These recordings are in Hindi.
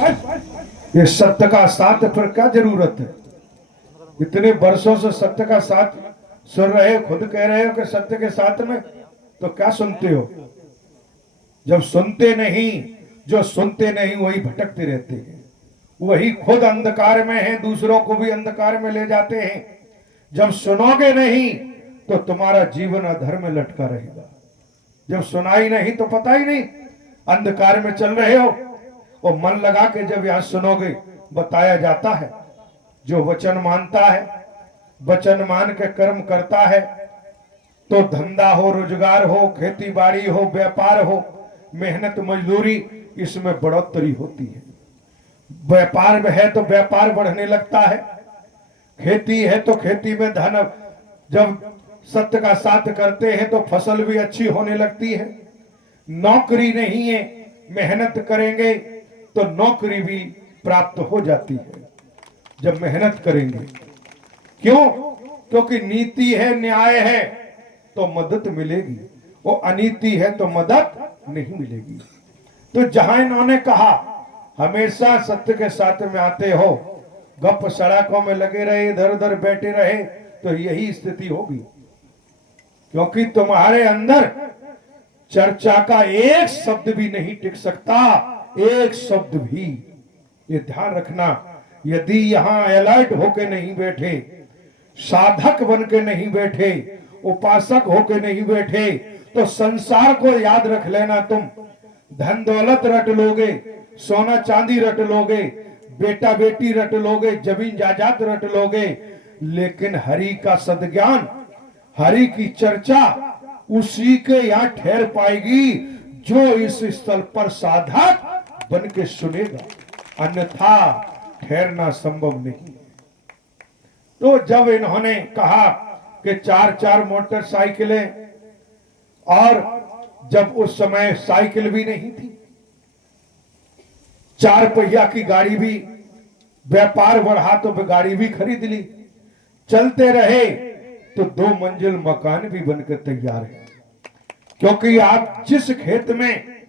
ये सत्य का साथ फिर क्या जरूरत है? इतने वर्षों से सत्य का साथ सुन रहे हो, खुद कह रहे हो कि सत्य के साथ में, तो क्या सुनते हो? जब सुनते नहीं, जो सुनते नहीं वही भटकते रहते हैं, वही खुद अंधकार में है, दूसरों को भी अंधकार में ले जाते हैं। जब सुनोगे नहीं तो तुम्हारा जीवन अधर्म में लटका रहेगा। जब सुनाई नहीं तो पता ही नहीं, अंधकार में चल रहे हो। और मन लगा के जब यहां सुनोगे, बताया जाता है जो वचन मानता है, वचन मान के कर्म करता है, तो धंधा हो, रोजगार हो, खेती बाड़ी हो, व्यापार हो, मेहनत मजदूरी, इसमें बढ़ोतरी होती है। व्यापार में है तो व्यापार बढ़ने लगता है, खेती है तो खेती में धन, जब सत्य का साथ करते हैं तो फसल भी अच्छी होने लगती है। नौकरी नहीं है, मेहनत करेंगे तो नौकरी भी प्राप्त हो जाती है जब मेहनत करेंगे। क्यों? क्योंकि नीति है, न्याय है तो मदद मिलेगी, वो अनीति है तो मदद नहीं मिलेगी। तो जहां इन्होंने कहा हमेशा सत्य के साथ में आते हो, गप सड़कों में लगे रहे, इधर उधर बैठे रहे, तो यही स्थिति होगी। क्योंकि तुम्हारे अंदर चर्चा का एक शब्द भी नहीं टिक सकता, एक शब्द भी। ये ध्यान रखना, यदि यहां अलर्ट होके नहीं बैठे, साधक बन के नहीं बैठे, उपासक होके नहीं बैठे, तो संसार को याद रख लेना। तुम धन दौलत रट लोगे, सोना चांदी रट लोगे, बेटा बेटी रट लोगे, जमीन जायदाद रट लोगे, लेकिन हरि का सद्ज्ञान, हरि की चर्चा उसी के यहां ठहर पाएगी जो इस स्थल पर साधक बन के सुनेगा, अन्यथा ठहरना संभव नहीं। तो जब इन्होंने कहा कि 4-4 मोटरसाइकिलें, और जब उस समय साइकिल भी नहीं थी, 4 पहिया की गाड़ी भी, व्यापार बढ़ा तो गाड़ी भी खरीद ली, चलते रहे तो 2 मंजिल मकान भी बनकर तैयार है। क्योंकि आप जिस खेत में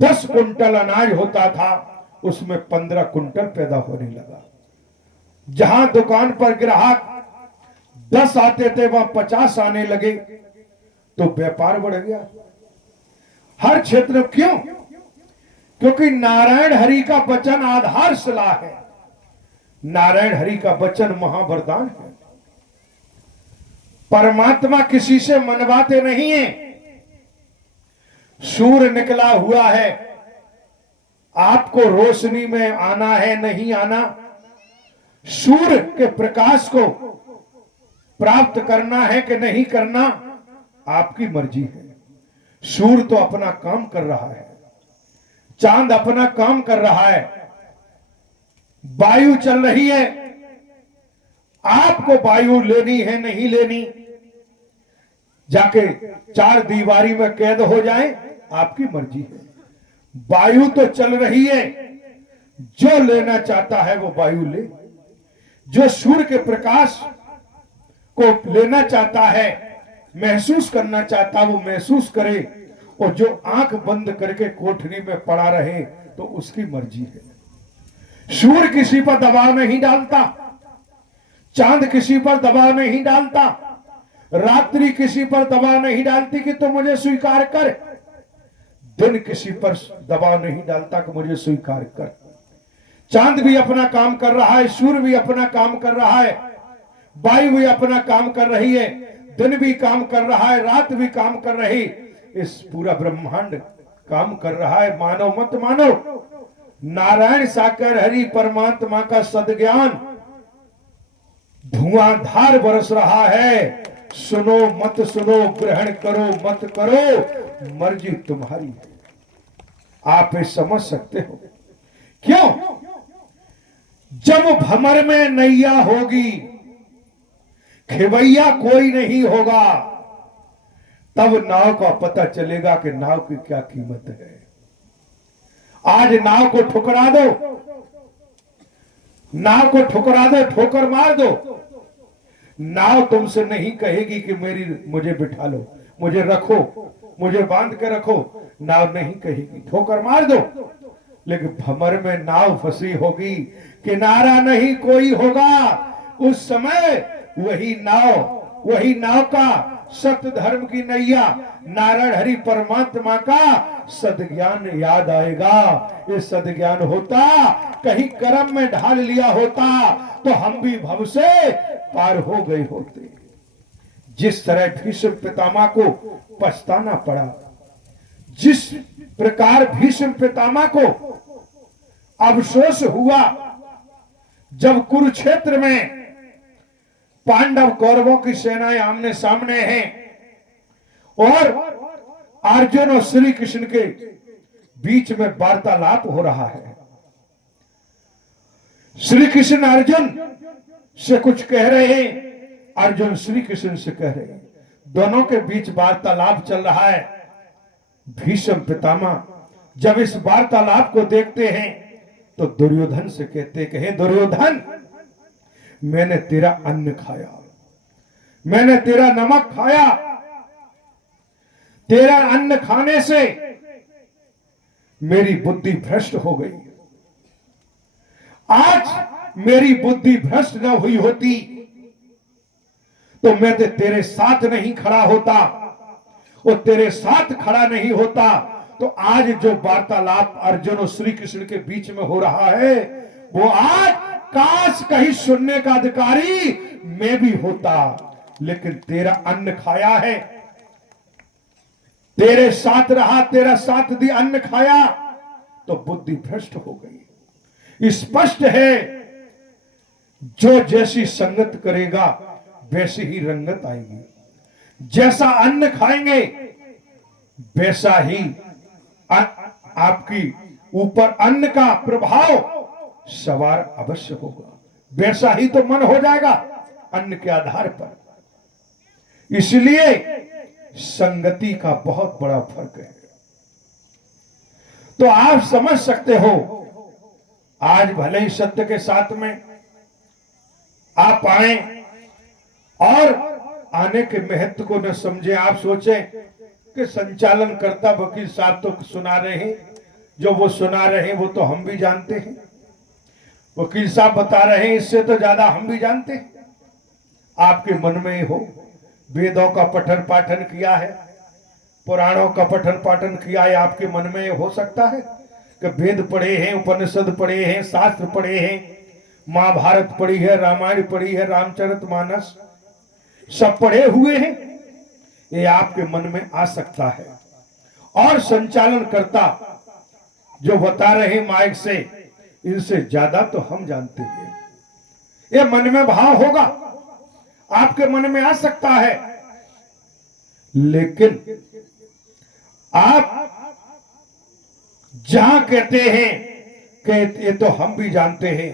10 कुंटल अनाज होता था, उसमें 15 कुंटल पैदा होने लगा। जहां दुकान पर ग्राहक 10 आते थे वहां 50 आने लगे, तो व्यापार बढ़ गया हर क्षेत्र। क्यों? क्योंकि नारायण हरि का वचन आधार शिला है, नारायण हरि का वचन महावरदान है। परमात्मा किसी से मनवाते नहीं है। सूर्य निकला हुआ है, आपको रोशनी में आना है नहीं आना, सूर्य के प्रकाश को प्राप्त करना है कि नहीं करना, आपकी मर्जी है। सूर्य तो अपना काम कर रहा है, चांद अपना काम कर रहा है, वायु चल रही है, आपको वायु लेनी है नहीं लेनी, जाके 4 दीवारी में कैद हो जाए, आपकी मर्जी है। वायु तो चल रही है, जो लेना चाहता है वो वायु ले, जो सूर्य के प्रकाश को लेना चाहता है, महसूस करना चाहता वो महसूस करे, और जो आंख बंद करके कोठरी में पड़ा रहे तो उसकी मर्जी है। सूर्य किसी पर दबाव नहीं डालता, चांद किसी पर दबाव नहीं डालता, रात्रि किसी पर दबाव नहीं डालती कि तो मुझे स्वीकार कर, दिन किसी पर दबाव नहीं डालता कि मुझे स्वीकार कर। चांद भी अपना काम कर रहा है, सूर्य भी अपना काम कर रहा है, वायु भी अपना काम कर रही है, दिन भी काम कर रहा है, रात भी काम कर रही, इस पूरा ब्रह्मांड काम कर रहा है। मानो मत मानो, नारायण साकर हरि परमात्मा का सद्ज्ञान धुआंधार बरस रहा है। सुनो मत सुनो, ग्रहण करो मत करो, मर्जी तुम्हारी है। आप ये समझ सकते हो? क्यों? जब भंवर में नैया होगी, खेवैया कोई नहीं होगा, तब नाव का पता चलेगा कि नाव की क्या कीमत है। आज नाव को ठुकरा दो, नाव को ठुकरा दो, ठोकर मार दो, नाव तुमसे नहीं कहेगी कि मुझे बिठा लो, मुझे रखो, मुझे बांध के रखो, नाव नहीं कहेगी, ठोकर मार दो। लेकिन भंवर में नाव फंसी होगी, किनारा नहीं कोई होगा। उस समय वही नाव का सत्य धर्म की नैया नारायण हरि परमात्मा का सदज्ञान याद आएगा। ये सदज्ञान होता, कहीं कर्म में ढाल लिया होता तो हम भी भव से पार हो गए होते। जिस तरह भीष्म पितामह को पछताना पड़ा, जिस प्रकार भीष्म पितामह को अफसोस हुआ जब कुरुक्षेत्र में पांडव कौरवों की सेनाएं आमने सामने हैं और अर्जुन और श्री कृष्ण के बीच में वार्तालाप हो रहा है। श्री कृष्ण अर्जुन से कुछ कह रहे हैं, अर्जुन श्री कृष्ण से कह रहे हैं, दोनों के बीच वार्तालाप चल रहा है। भीष्म पितामह जब इस वार्तालाप को देखते हैं तो दुर्योधन से कहते हैं, दुर्योधन मैंने तेरा अन्न खाया, मैंने तेरा नमक खाया, तेरा अन्न खाने से मेरी बुद्धि भ्रष्ट हो गई। आज मेरी बुद्धि भ्रष्ट न हुई होती तो मैं तो तेरे साथ नहीं खड़ा होता, और तेरे साथ खड़ा नहीं होता तो आज जो वार्तालाप अर्जुन और श्री कृष्ण के बीच में हो रहा है वो आज काश कहीं सुनने का अधिकारी मैं भी होता। लेकिन तेरा अन्न खाया है, तेरे साथ रहा, तेरा साथ दी, अन्न खाया तो बुद्धि भ्रष्ट हो गई। स्पष्ट है जो जैसी संगत करेगा वैसी ही रंगत आएगी। जैसा अन्न खाएंगे वैसा ही आपकी ऊपर अन्न का प्रभाव सवार अवश्य होगा, वैसा ही तो मन हो जाएगा अन्न के आधार पर। इसलिए संगति का बहुत बड़ा फर्क है। तो आप समझ सकते हो, आज भले ही सत्य के साथ में आप आए और आने के महत्व को न समझे, आप सोचें कि संचालन करता वकील साहब तो सुना रहे हैं, जो वो सुना रहे हैं वो तो हम भी जानते हैं, वकील साहब बता रहे हैं इससे तो ज्यादा हम भी जानते हैं। आपके मन में हो, वेदों का पठन पाठन किया है, पुराणों का पठन पाठन किया है, आपके मन में हो सकता है कि वेद पढ़े हैं, उपनिषद पढ़े हैं, शास्त्र पढ़े हैं, महाभारत पढ़ी है, रामायण पढ़ी है, रामचरितमानस सब पढ़े हुए हैं, ये आपके मन में आ सकता है। और संचालन करता जो बता रहे माइक से, इनसे ज्यादा तो हम जानते हैं। ये मन में भाव होगा, आपके मन में आ सकता है, लेकिन आप जहां कहते हैं कि ये तो हम भी जानते हैं,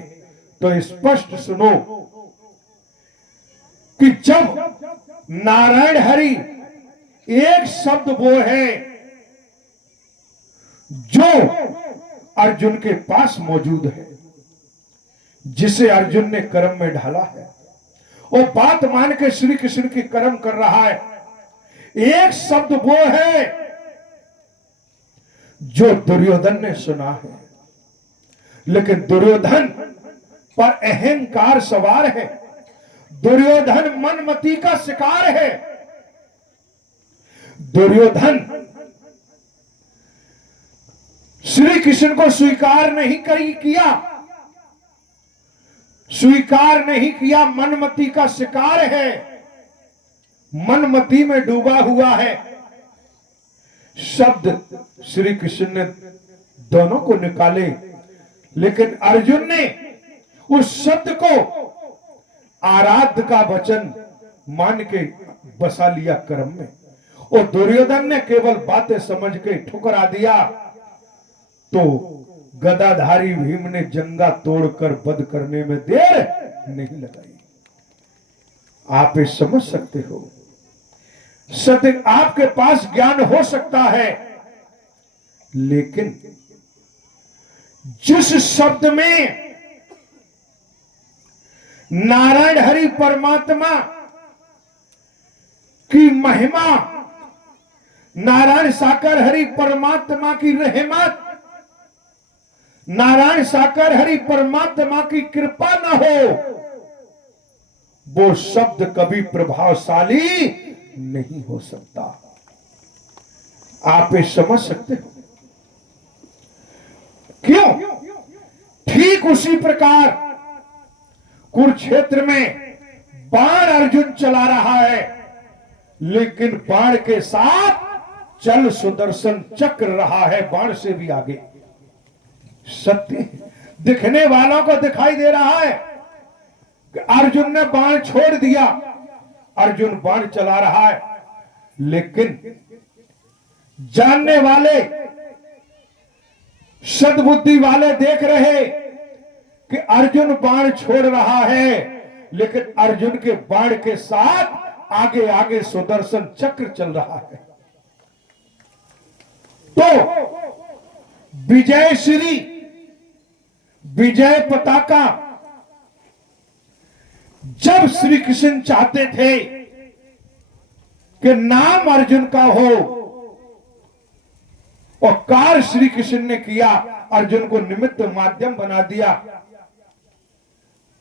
तो स्पष्ट सुनो कि जब नारायण हरि एक शब्द वो है जो अर्जुन के पास मौजूद है, जिसे अर्जुन ने कर्म में ढाला है, और बात मान के श्री कृष्ण की कर्म कर रहा है, एक शब्द वो है जो दुर्योधन ने सुना है। लेकिन दुर्योधन पर अहंकार सवार है, दुर्योधन मनमति का शिकार है, दुर्योधन श्री कृष्ण को स्वीकार नहीं किया, मनमति का शिकार है, मनमति में डूबा हुआ है। शब्द श्री कृष्ण ने दोनों को निकाले, लेकिन अर्जुन ने उस शब्द को आराध्य का वचन मान के बसा लिया कर्म में, और दुर्योधन ने केवल बातें समझ के ठुकरा दिया। तो गदाधारी भीम ने जंगा तोड़कर वध करने में देर नहीं लगाई। आप ये समझ सकते हो, सत्य आपके पास ज्ञान हो सकता है, लेकिन जिस शब्द में नारायण हरि परमात्मा की महिमा, नारायण साकर हरि परमात्मा की रहमत, नारायण साकार हरि परमात्मा की कृपा न हो, वो शब्द कभी प्रभावशाली नहीं हो सकता। आप ये समझ सकते हो? क्यों? ठीक उसी प्रकार कुरुक्षेत्र में बाण अर्जुन चला रहा है, लेकिन बाण के साथ चल सुदर्शन चक्र रहा है, बाण से भी आगे। सत्य दिखने वालों को दिखाई दे रहा है कि अर्जुन ने बाण छोड़ दिया, अर्जुन बाण चला रहा है, लेकिन जानने वाले सद्बुद्धि वाले देख रहे कि अर्जुन बाण छोड़ रहा है, लेकिन अर्जुन के बाण के साथ आगे आगे सुदर्शन चक्र चल रहा है। तो विजय श्री विजय पताका जब श्री कृष्ण चाहते थे कि नाम अर्जुन का हो, और कार्य श्री कृष्ण ने किया, अर्जुन को निमित्त माध्यम बना दिया।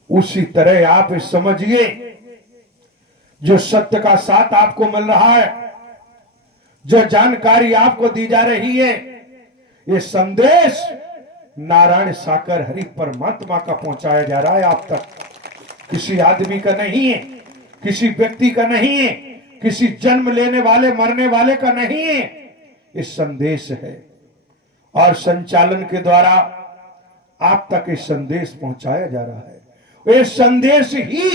उसी तरह आप समझिए, जो सत्य का साथ आपको मिल रहा है, जो जानकारी आपको दी जा रही है, ये संदेश नारायण साकर हरि परमात्मा का पहुंचाया जा रहा है आप तक। किसी आदमी का नहीं है, किसी व्यक्ति का नहीं है, किसी जन्म लेने वाले मरने वाले का नहीं है, ये संदेश है। और संचालन के द्वारा आप तक ये संदेश पहुंचाया जा रहा है। ये संदेश ही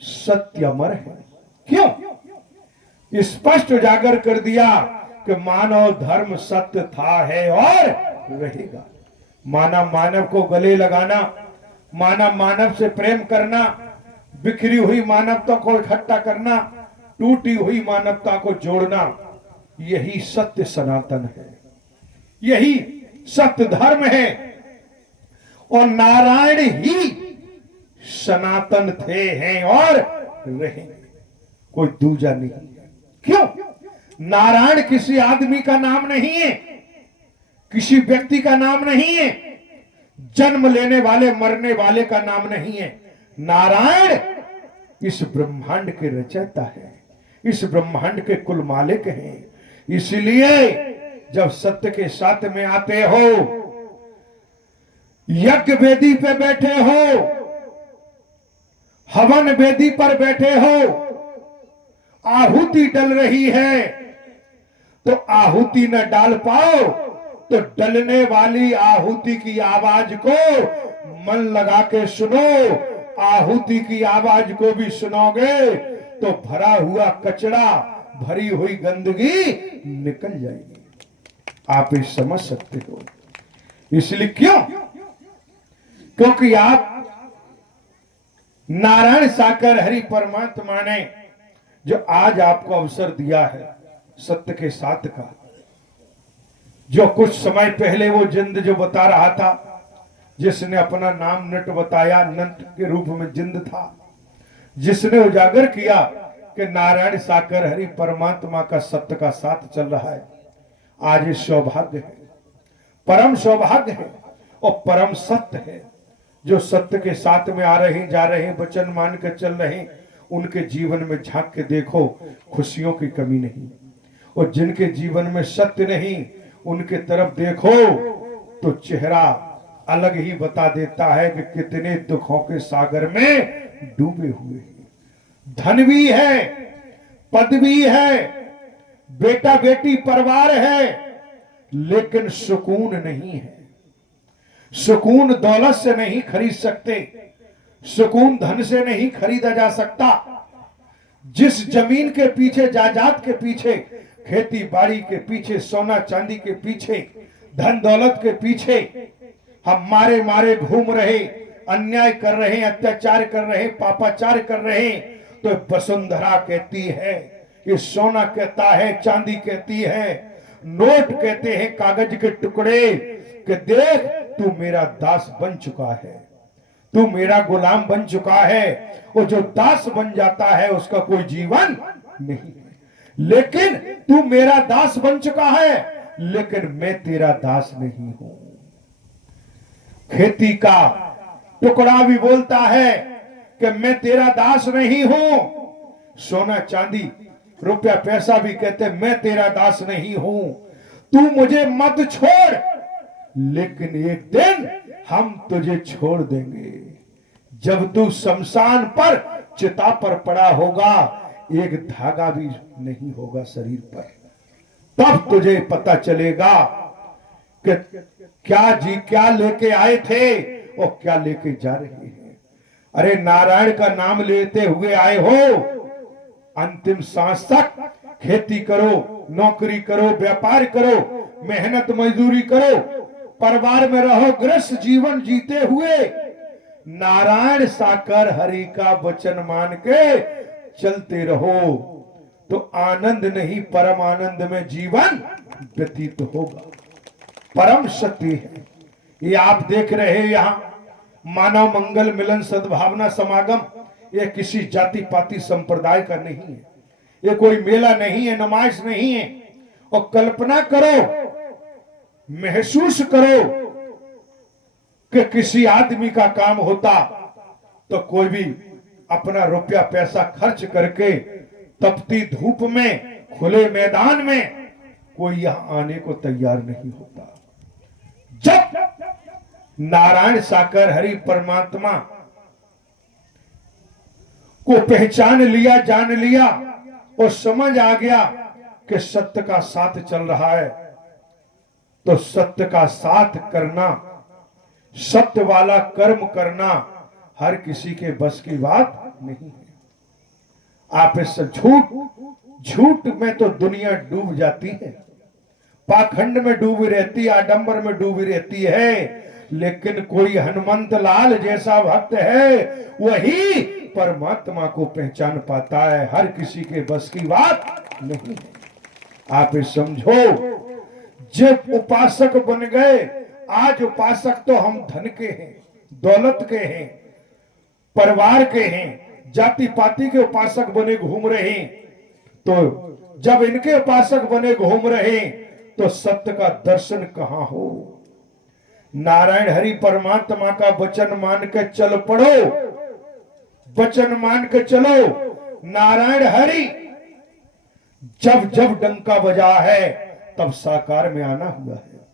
सत्य अमर है। क्यों? स्पष्ट उजागर कर दिया कि मानव धर्म सत्य था, है और रहेगा। मानव मानव को गले लगाना, मानव मानव से प्रेम करना, बिखरी हुई मानवता को इकट्ठा करना, टूटी हुई मानवता को जोड़ना, यही सत्य सनातन है, यही सत्य धर्म है। और नारायण ही सनातन थे, हैं और रहेंगे, कोई दूजा नहीं। क्यों? नारायण किसी आदमी का नाम नहीं है, किसी व्यक्ति का नाम नहीं है, जन्म लेने वाले मरने वाले का नाम नहीं है। नारायण इस ब्रह्मांड के रचयिता है, इस ब्रह्मांड के कुल मालिक हैं। इसलिए जब सत्य के साथ में आते हो, यज्ञ वेदी पे बैठे हो, हवन वेदी पर बैठे हो, आहुति डल रही है, तो आहुति न डाल पाओ तो डलने वाली आहुति की आवाज को मन लगा के सुनो। आहुति की आवाज को भी सुनोगे तो भरा हुआ कचरा, भरी हुई गंदगी निकल जाएगी। आप ये समझ सकते हो। इसलिए क्यों? क्योंकि आप नारायण साकर हरि परमात्मा ने जो आज आपको अवसर दिया है सत्य के साथ का, जो कुछ समय पहले वो जिंद जो बता रहा था, जिसने अपना नाम नट बताया, नट के रूप में जिंद था, जिसने उजागर किया कि नारायण साकर हरि परमात्मा का सत्य का साथ चल रहा है, आज ये सौभाग्य है, परम सौभाग्य है और परम सत्य है। जो सत्य के साथ में आ रहे जा रहे, वचन मान के चल रहे, उनके जीवन में झांक के देखो, खुशियों की कमी नहीं। और जिनके जीवन में सत्य नहीं, उनके तरफ देखो तो चेहरा अलग ही बता देता है कि कितने दुखों के सागर में डूबे हुए हैं। धन भी है, पद भी है, बेटा बेटी परिवार है, लेकिन सुकून नहीं है। सुकून दौलत से नहीं खरीद सकते, सुकून धन से नहीं खरीदा जा सकता। जिस जमीन के पीछे, जायदाद के पीछे, खेती बाड़ी के पीछे, सोना चांदी के पीछे, धन दौलत के पीछे हम मारे मारे घूम रहे, अन्याय कर रहे, अत्याचार कर रहे, पापाचार कर रहे, तो वसुंधरा कहती है, ये सोना कहता है, चांदी कहती है, नोट कहते हैं, कागज के टुकड़े, कि देख तू मेरा दास बन चुका है, तू मेरा गुलाम बन चुका है। और जो दास बन जाता है उसका कोई जीवन नहीं है। लेकिन तू मेरा दास बन चुका है, लेकिन मैं तेरा दास नहीं हूं। खेती का टुकड़ा भी बोलता है कि मैं तेरा दास नहीं हूं। सोना चांदी रुपया पैसा भी कहते मैं तेरा दास नहीं हूं, तू मुझे मत छोड़, लेकिन एक दिन हम तुझे छोड़ देंगे। जब तू शमशान पर चिता पर पड़ा होगा, एक धागा भी नहीं होगा शरीर पर, तब तुझे पता चलेगा कि क्या लेके आए थे और क्या लेके जा रहे हैं। अरे नारायण का नाम लेते हुए आए हो, अंतिम सांस तक खेती करो, नौकरी करो, व्यापार करो, मेहनत मजदूरी करो, परिवार में रहो, गृहस्थ जीवन जीते हुए नारायण साकर हरि का वचन मान के चलते रहो, तो आनंद नहीं परम आनंद में जीवन व्यतीत होगा। परम सत्य है ये। आप देख रहे हैं यहां मानव मंगल मिलन सद्भावना समागम, ये किसी जाति पाति संप्रदाय का नहीं है, ये कोई मेला नहीं है, नुमाइश नहीं है। और कल्पना करो, महसूस करो कि किसी आदमी का काम होता तो कोई भी अपना रुपया पैसा खर्च करके तपती धूप में खुले मैदान में कोई यहां आने को तैयार नहीं होता। जब नारायण साकर हरि परमात्मा को पहचान लिया, जान लिया और समझ आ गया कि सत्य का साथ चल रहा है, तो सत्य का साथ करना, सत्य वाला कर्म करना हर किसी के बस की बात नहीं है। आप इस झूठ में तो दुनिया डूब जाती है, पाखंड में डूबी रहती है, आडंबर में डूबी रहती है, लेकिन कोई हनुमंत लाल जैसा भक्त है वही परमात्मा को पहचान पाता है। हर किसी के बस की बात नहीं है। आप समझो, जब उपासक बन गए, आज उपासक तो हम धन के हैं, दौलत के हैं, परिवार के हैं, जाति पाति के उपासक बने घूम रहे हैं। तो जब इनके उपासक बने घूम रहे तो सत्य का दर्शन कहां हो। नारायण हरि परमात्मा का वचन मान के चल पड़ो, वचन मान के चलो। नारायण हरि जब जब डंका बजा है तब साकार में आना हुआ है।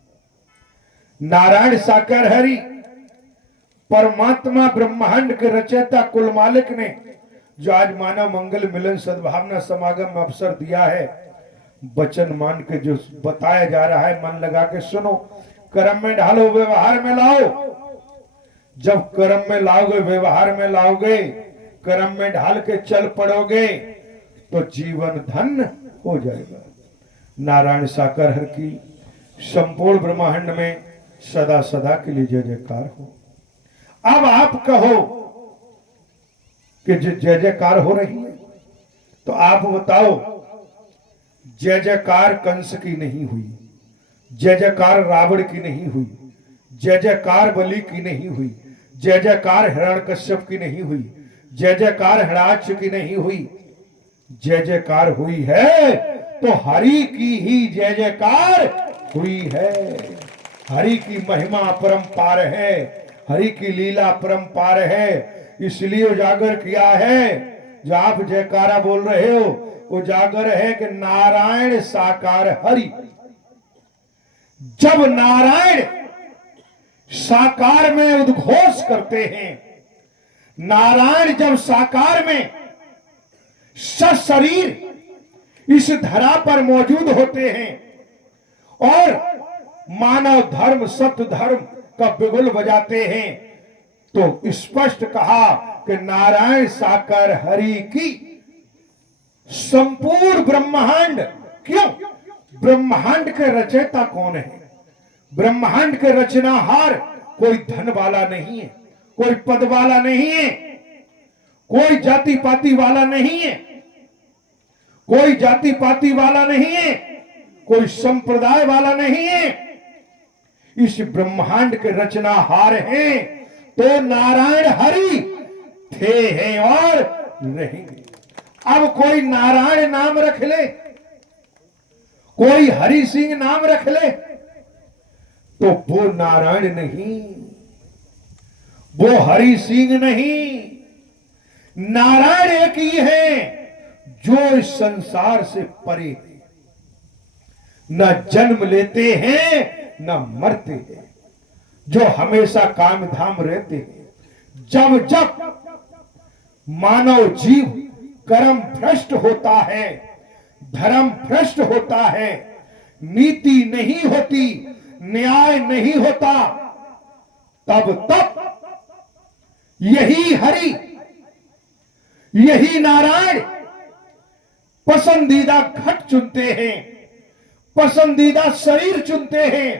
नारायण साकार हरि परमात्मा ब्रह्मांड के रचयिता कुल मालिक ने जो आज मानव मंगल मिलन सद्भावना समागम में अवसर दिया है, वचन मान के जो बताया जा रहा है, मन लगा के सुनो। कर्म में ढालो, व्यवहार में लाओ। जब कर्म में लाओगे, व्यवहार में लाओगे, कर्म में ढाल के चल पड़ोगे तो जीवन धन्य हो जाएगा। नारायण साकर हर की संपूर्ण ब्रह्मांड में सदा सदा के लिए जय जयकार हो। अब आप कहो कि जय जयकार हो रही है, तो आप बताओ, जय जयकार कंस की नहीं हुई, जय जयकार रावण की नहीं हुई, जय जयकार बलि की नहीं हुई, जय जयकार हिरण्यकश्यप की नहीं हुई, जय जयकार हिरण्याक्ष की नहीं हुई। जय जयकार हुई है तो हरि की ही जय जयकार हुई है। हरि की महिमा अपरंपार है, हरि की लीला अपरंपार है, इसलिए उजागर किया है। जो आप जयकारा बोल रहे हो, उजागर है कि नारायण साकार हरि। जब नारायण साकार में उद्घोष करते हैं, नारायण जब साकार में सशरीर इस धरा पर मौजूद होते हैं और मानव धर्म सत्य धर्म का बिगुल बजाते हैं, तो स्पष्ट कहा कि नारायण साकार हरि की संपूर्ण ब्रह्मांड। क्यों? ब्रह्मांड के रचयिता कौन है? ब्रह्मांड के रचनाहार कोई धन वाला नहीं है, कोई पद वाला नहीं है, कोई जाति पाति वाला नहीं है, कोई जाति पाति वाला नहीं है, कोई संप्रदाय वाला नहीं है। इस ब्रह्मांड के रचनाहार हैं तो नारायण हरि थे, हैं और रहेंगे। अब कोई नारायण नाम रख ले, कोई हरि सिंह नाम रख ले, तो वो नारायण नहीं, वो हरि सिंह नहीं, नारायण एक ही है जो इस संसार से परे है, न जन्म लेते हैं न मरते हैं, जो हमेशा काम धाम रहते हैं। जब जब मानव जीव कर्म भ्रष्ट होता है, धर्म भ्रष्ट होता है, नीति नहीं होती, न्याय नहीं होता, तब तब यही हरि, यही नारायण पसंदीदा घट चुनते हैं, पसंदीदा शरीर चुनते हैं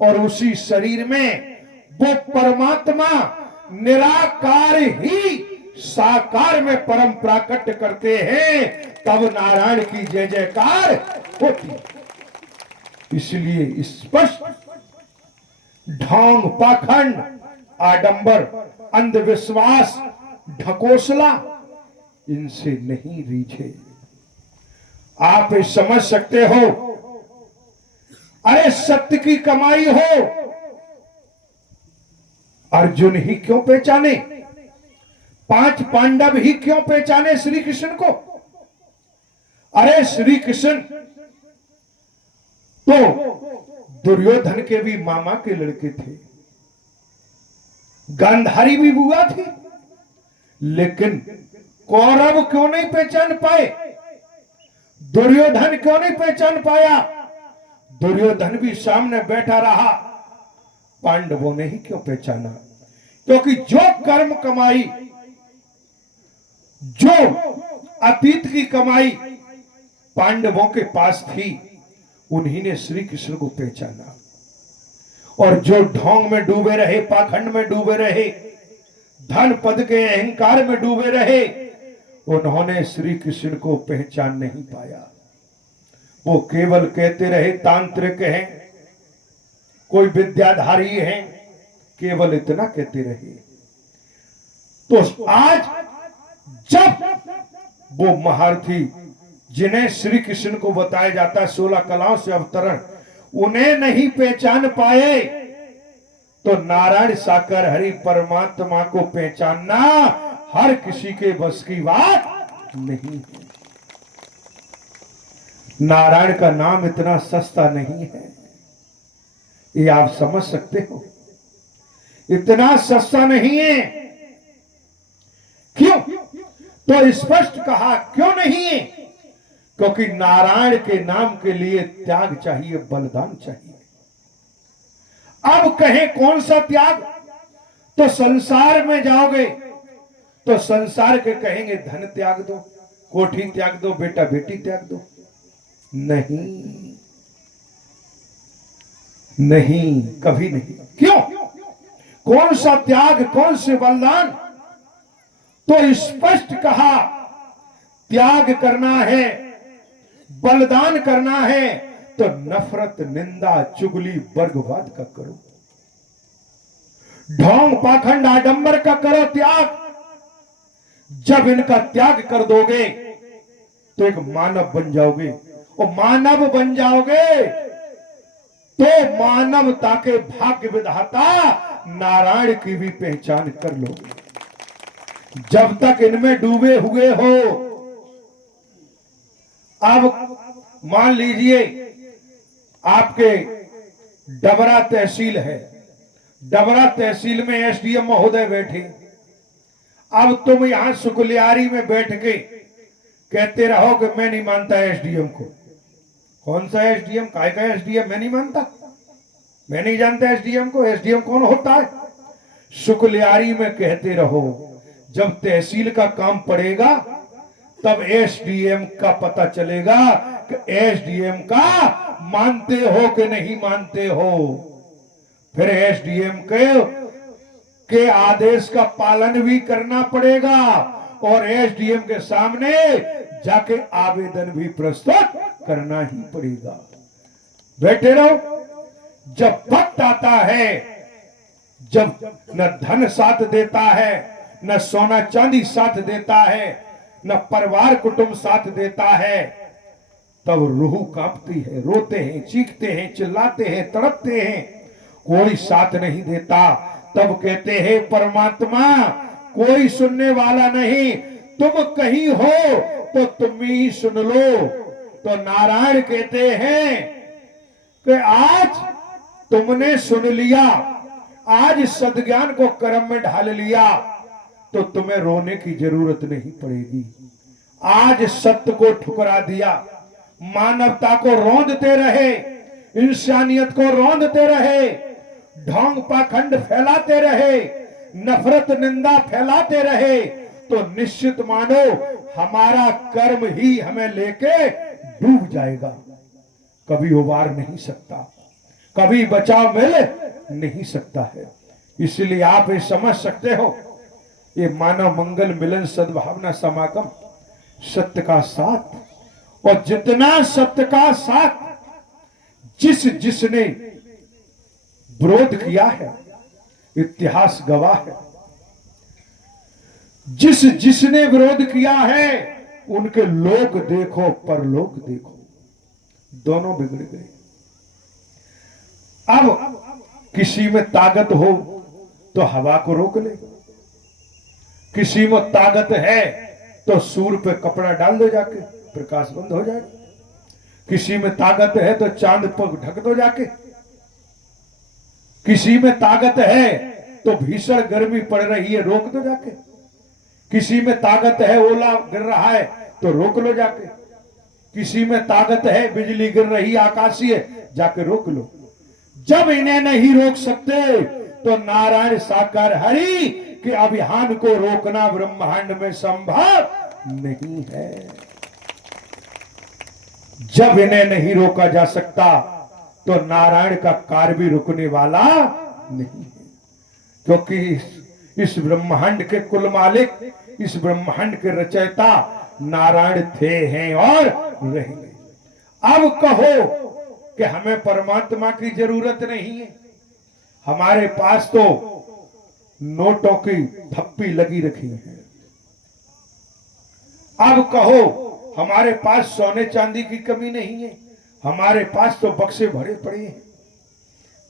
और उसी शरीर में वो परमात्मा निराकार ही साकार में परम प्राकट्य करते हैं, तब नारायण की जय जयकार होती। इसलिए स्पष्ट ढोंग, पाखंड, आडंबर, अंधविश्वास, ढकोसला इनसे नहीं रीझे। आप समझ सकते हो, अरे सत्य की कमाई हो, अर्जुन ही क्यों पहचाने, 5 पांडव ही क्यों पहचाने श्री कृष्ण को? अरे श्री कृष्ण तो दुर्योधन के भी मामा के लड़के थे, गांधारी भी बुआ थी, लेकिन कौरव क्यों नहीं पहचान पाए? दुर्योधन क्यों नहीं पहचान पाया? दुर्योधन भी सामने बैठा रहा, पांडवों ने ही क्यों पहचाना? क्योंकि जो कर्म कमाई, जो अतीत की कमाई पांडवों के पास थी, उन्हीं ने श्री कृष्ण को पहचाना। और जो ढोंग में डूबे रहे, पाखंड में डूबे रहे, धन पद के अहंकार में डूबे रहे, उन्होंने श्री कृष्ण को पहचान नहीं पाया। वो केवल कहते रहे तांत्रिक हैं, कोई विद्याधारी हैं, केवल इतना कहते रहे। तो आज जब वो महारथी जिन्हें श्री कृष्ण को बताया जाता है 16 कलाओं से अवतरण, उन्हें नहीं पहचान पाए, तो नारायण साकार हरि परमात्मा को पहचानना हर किसी के बस की बात नहीं है। नारायण का नाम इतना सस्ता नहीं है, ये आप समझ सकते हो, इतना सस्ता नहीं है। क्यों? तो स्पष्ट कहा क्यों नहीं है, क्योंकि नारायण के नाम के लिए त्याग चाहिए, बलिदान चाहिए। अब कहें कौन सा त्याग? तो संसार में जाओगे तो संसार के कहेंगे धन त्याग दो, कोठी त्याग दो, बेटा बेटी त्याग दो। नहीं नहीं, कभी नहीं। क्यों? कौन सा त्याग, कौन से बलिदान? तो स्पष्ट कहा त्याग करना है, बलिदान करना है, तो नफरत, निंदा, चुगली, वर्गवाद का करो, ढोंग, पाखंड, आडंबर का करो त्याग। जब इनका त्याग कर दोगे तो एक मानव बन जाओगे, और मानव बन जाओगे तो मानवता के भाग्य विधाता नारायण की भी पहचान कर लोगे। जब तक इनमें डूबे हुए हो, अब मान लीजिए आपके डबरा तहसील है, डबरा तहसील में एसडीएम महोदय बैठे, अब तुम यहां सुकुलियारी में बैठ के कहते रहो कि मैं नहीं मानता एसडीएम को। कौन सा एसडीएम, काय का एसडीएम? मैं नहीं मानता, मैं नहीं जानता एसडीएम को। एसडीएम कौन होता है? सुकुलियारी में कहते रहो, जब तहसील का काम पड़ेगा तब एसडीएम का पता चलेगा कि एसडीएम का मानते हो कि नहीं मानते हो। फिर एसडीएम के आदेश का पालन भी करना पड़ेगा और एसडीएम के सामने जाके आवेदन भी प्रस्तुत करना ही पड़ेगा। बैठे रहो। जब वक्त आता है, जब न धन साथ देता है, न सोना चांदी साथ देता है, न परिवार कुटुंब साथ देता है, तब रूह कांपती है, रोते हैं, चीखते हैं, चिल्लाते हैं, तड़पते हैं, कोई साथ नहीं देता, तब कहते हैं परमात्मा कोई सुनने वाला नहीं, तुम कहीं हो तो तुम ही सुन लो। तो नारायण कहते हैं कि आज तुमने सुन लिया, आज सद्ज्ञान को कर्म में ढाल लिया, तो तुम्हें रोने की जरूरत नहीं पड़ेगी। आज सत्य को ठुकरा दिया, मानवता को रौंदते रहे, इंसानियत को रौंदते रहे, ढोंग पाखंड फैलाते रहे, नफरत निंदा फैलाते रहे, तो निश्चित मानो हमारा कर्म ही हमें लेके डूब जाएगा, कभी उबार नहीं सकता, कभी बचाव मिल नहीं सकता है। इसलिए आप ये समझ सकते हो, ये मानव मंगल मिलन सद्भावना समागम सत्य का साथ, और जितना सत्य का साथ जिसने विरोध किया है, इतिहास गवाह है, जिसने विरोध किया है उनके लोक देखो परलोक देखो, दोनों बिगड़ गए। अब किसी में ताकत हो तो हवा को रोक ले, किसी में ताकत है तो सूर पे कपड़ा डाल दो जाके, प्रकाश बंद हो जाएगा। किसी में ताकत है तो चांद पर ढक दो जाके, किसी में ताकत है तो भीषण गर्मी पड़ रही है रोक दो जाके, किसी में ताकत है ओला गिर रहा है तो रोक लो जाके, किसी में ताकत है बिजली गिर रही आकाशीय जाके रोक लो। जब इन्हें नहीं रोक सकते तो नारायण साकार हरि के अभियान को रोकना ब्रह्मांड में संभव नहीं है। जब इन्हें नहीं रोका जा सकता तो नारायण का कार्य भी रुकने वाला नहीं है, क्योंकि इस ब्रह्मांड के कुल मालिक, इस ब्रह्मांड के रचयिता नारायण थे, हैं और रहेंगे। अब कहो कि हमें परमात्मा की जरूरत नहीं है, हमारे पास तो नोटों की थप्पी लगी रखी है। अब कहो हमारे पास सोने चांदी की कमी नहीं है, हमारे पास तो बक्से भरे पड़े हैं।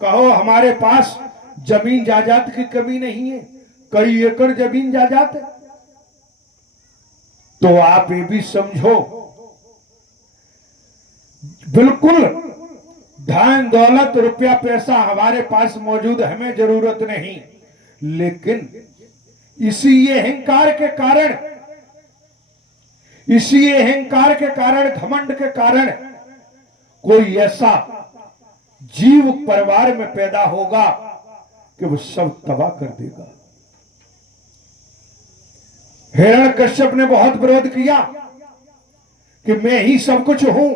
कहो हमारे पास जमीन जायदाद की कमी नहीं है, कई एकड़ जमीन जायदाद है। तो आप ये भी समझो, बिल्कुल धन दौलत रुपया पैसा हमारे पास मौजूद, हमें जरूरत नहीं, लेकिन इसी ये अहंकार के कारण, इसी अहंकार के कारण, घमंड के कारण कोई ऐसा जीव परिवार में पैदा होगा कि वो सब तबाह कर देगा। हिरण्यकश्यप ने बहुत विरोध किया कि मैं ही सब कुछ हूं।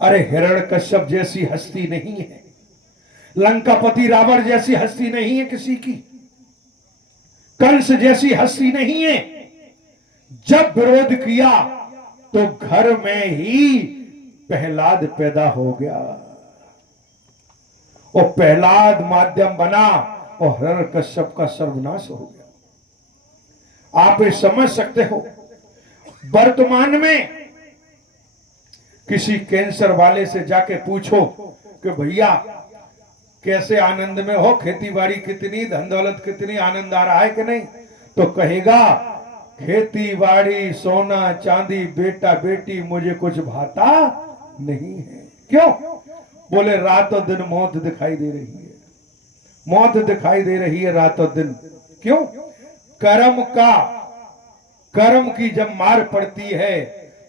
अरे हिरण्यकश्यप जैसी हस्ती नहीं है, लंकापति रावण जैसी हस्ती नहीं है किसी की, कंस जैसी हस्ती नहीं है। जब विरोध किया तो घर में ही प्रहलाद पैदा हो गया, और प्रहलाद माध्यम बना और हिरण्यकश्यप का सर्वनाश हो गया। आप ये समझ सकते हो, वर्तमान में किसी कैंसर वाले से जाके पूछो कि भैया कैसे आनंद में हो, खेती बाड़ी कितनी, धन दौलत कितनी, आनंद आ रहा है कि नहीं, तो कहेगा खेती बाड़ी सोना चांदी बेटा बेटी मुझे कुछ भाता नहीं है। क्यों? बोले रातों दिन मौत दिखाई दे रही है, मौत दिखाई दे रही है रातों दिन। क्यों? कर्म की जब मार पड़ती है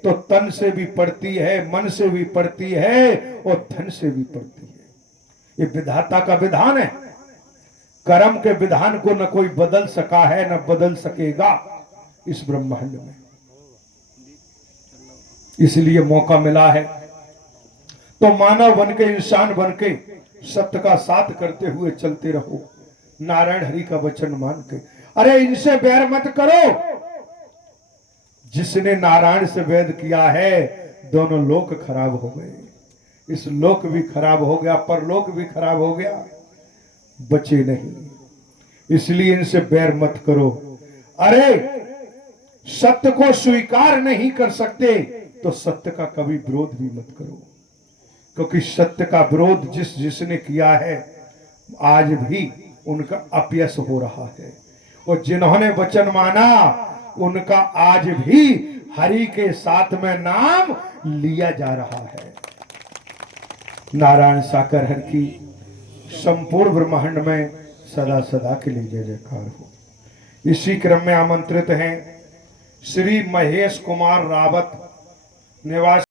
तो तन से भी पड़ती है, मन से भी पड़ती है और धन से भी पड़ती है। ये विधाता का विधान है। कर्म के विधान को न कोई बदल सका है न बदल सकेगा इस ब्रह्मांड में। इसलिए मौका मिला है तो मानव बन के, इंसान बन के सत्य का साथ करते हुए चलते रहो, नारायण हरि का वचन मान के। अरे इनसे बैर मत करो। जिसने नारायण से वैर किया है दोनों लोक खराब हो गए, इस लोक भी खराब हो गया, परलोक भी खराब हो गया, बचे नहीं। इसलिए इनसे बैर मत करो। अरे सत्य को स्वीकार नहीं कर सकते तो सत्य का कभी विरोध भी मत करो, क्योंकि सत्य का विरोध जिसने किया है आज भी उनका अपयश हो रहा है। और जिन्होंने वचन माना उनका आज भी हरि के साथ में नाम लिया जा रहा है। नारायण साकर हर की संपूर्ण ब्रह्मांड में सदा सदा के लिए जय जयकार हो। इसी क्रम में आमंत्रित हैं श्री महेश कुमार रावत निवासी